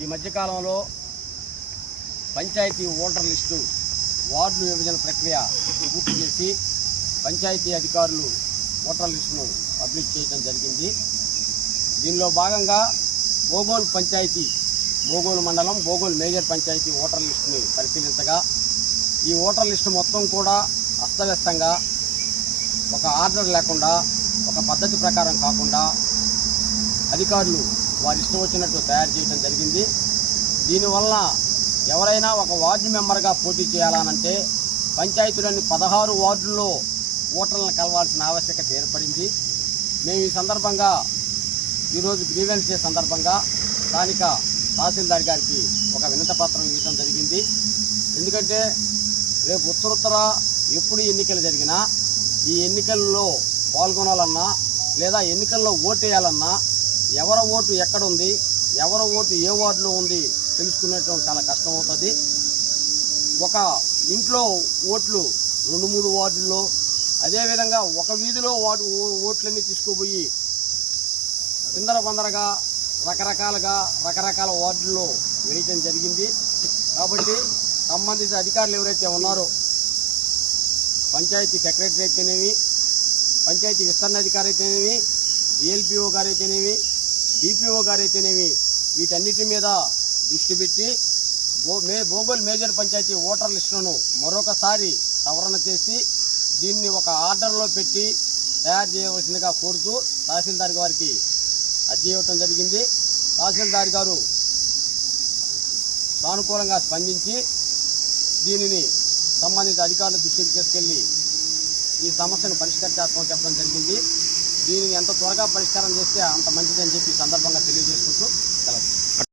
ఈ మధ్యకాలంలో panchayat voter list వార్డుల విభజన ప్రక్రియ పూర్తి చేసి పంచాయతీ అధికారులు ఓటర్ లిస్టును పబ్లిష్ చేయడం జరిగింది. దీనిలో భాగంగా బోగోలు పంచాయతీ, బోగోలు మండలం, బోగోలు మేజర్ పంచాయతీ ఓటర్ లిస్టుని పరిశీలించగా ఈ ఓటర్ లిస్టు మొత్తం కూడా అస్తవ్యస్తంగా, ఒక ఆర్డర్ లేకుండా, ఒక పద్ధతి ప్రకారం కాకుండా అధికారులు వారి ఇష్టం వచ్చినట్టు తయారు చేయడం జరిగింది. దీనివల్ల ఎవరైనా ఒక వార్డు మెంబర్గా పోటీ చేయాలనంటే పంచాయతీలోని 16 వార్డుల్లో ఓటర్లను కలవాల్సిన ఆవశ్యకత ఏర్పడింది. మేము ఈ సందర్భంగా ఈరోజు గ్రీవెన్స్ డే సందర్భంగా స్థానిక తహసీల్దార్ గారికి ఒక వినతి పత్రం ఇవ్వడం జరిగింది. ఎందుకంటే రేపు ఉత్తరోత్తర ఎప్పుడు ఎన్నికలు జరిగినా ఈ ఎన్నికల్లో పాల్గొనాలన్నా లేదా ఎన్నికల్లో ఓటేయాలన్నా ఎవరి ఓటు ఎక్కడుంది, ఎవరి ఓటు ఏ వార్డులో ఉంది తెలుసుకునేటం చాలా కష్టం అవుతుంది. ఒక ఇంట్లో ఓట్లు 2-3 వార్డుల్లో, అదేవిధంగా ఒక వీధిలో ఓట్లన్నీ తీసుకుపోయి చిందరబందరగా రకరకాల వార్డుల్లో వేయటం జరిగింది. కాబట్టి సంబంధిత అధికారులు ఎవరైతే ఉన్నారో, పంచాయతీ సెక్రటరీ అయితేనేమి, పంచాయతీ విస్తరణ అధికారి అయితేనేమి, డిఎల్పిఓ గారు అయితేనేమి, డిపిఓ గారు అయితేనేమి, వీటన్నిటి మీద దృష్టి పెట్టి బోగోలు మేజర్ పంచాయతీ ఓటర్ లిస్టులను మరొకసారి సవరణ చేసి దీన్ని ఒక ఆర్డర్లో పెట్టి తయారు చేయవలసిందిగా కోరుతూ తహసీల్దార్ గారికి అర్జీ ఇవ్వటం జరిగింది. తహసీల్దార్ గారు సానుకూలంగా స్పందించి దీనిని సంబంధిత అధికారుల దృష్టికి తీసుకెళ్లి ఈ సమస్యను పరిష్కరించాల్సిన చెప్పడం జరిగింది. దీనిని ఎంత త్వరగా పరిష్కారం చేస్తే అంత మంచిదని చెప్పి సందర్భంగా తెలియజేస్తారు.